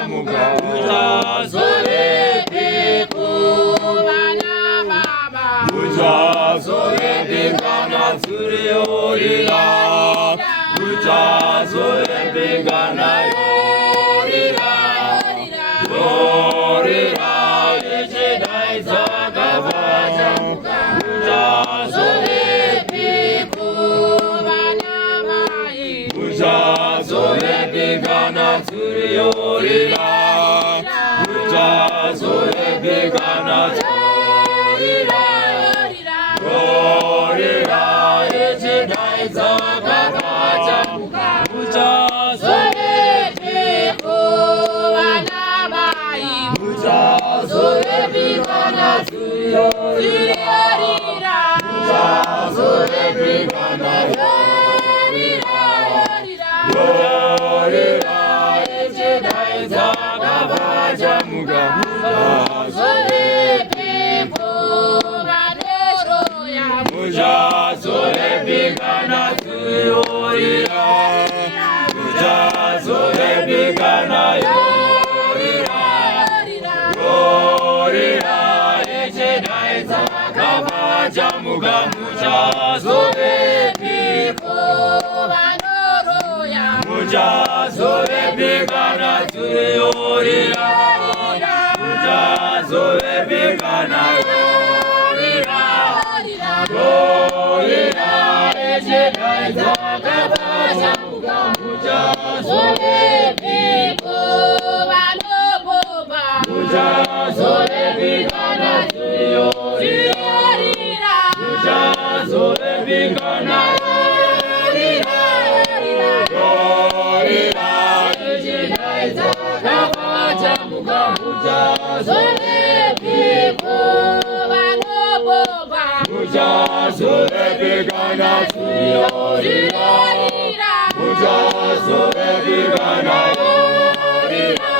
자무가 무자손의 비구 바나 바바 무자손의 비가 나으리오리라 무자손의 비가 나오리라 오리라 이제 나의 자가바 자무가 무자손의 비구 바나 마이 무자손의 비가 나으리오리라 무자손의 비가 나오리라 오리라 이제 나의 자가바 자무가 무자손의 비구 바나 마이 무자손의 비가 나으리오리라 무자손의 비가 나오리라 오리라 이제 나의 자가바 자무가 무자손의 비구 바네로야 무자손의 비가 나으리오리라 무자손의 비가 나오리라 오리라 이제 나의 자가바 자무가 무자손의 비구 바노로야 무자손의 비가 나으리오리라 무자손의 비가 나오리라 오리라 이제 나의 자가바 자무가 무자손의 비구 바노보바 무자손의 비가 나으리오리라 무자손의 비가 나오리라 오리라 이제 나의 자가바 자무가 무자손의 비구 바노보바 무자손의 비가 나으리오리라 무자손의 비가 나오리라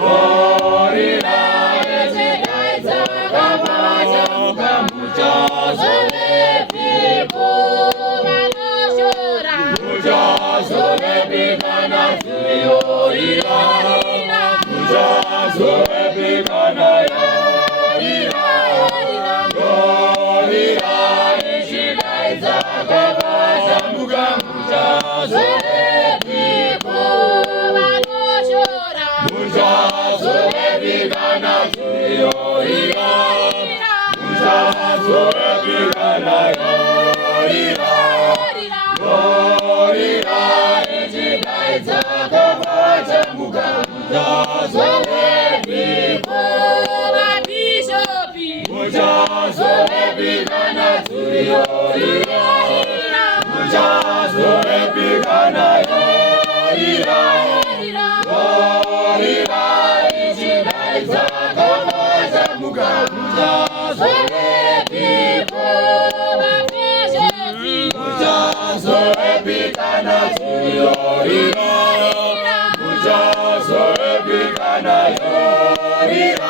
오리라 이제 나의 자가바 자무가 무자손의 비구 바노쇼라 무자손의 비가 나으리오리라 무자손의 비가 나오리라 오리라 이제 나의 자가바 자무가 무자손의 비구 바노쇼라 무자손의 비가 나으리오리라 무자손의 비가 나오리라 오리라 이제 나의 자가바 자무가 무자손의 비구 바비쇼비 무자손의 비가 나으리오리라 무자손의 비가 나오리라 오리라 이제 나의 자가바 자무가 무자손의 비구 바비쇼비 무자손의 비가 나으리오리라 무자손의 비가 나오리라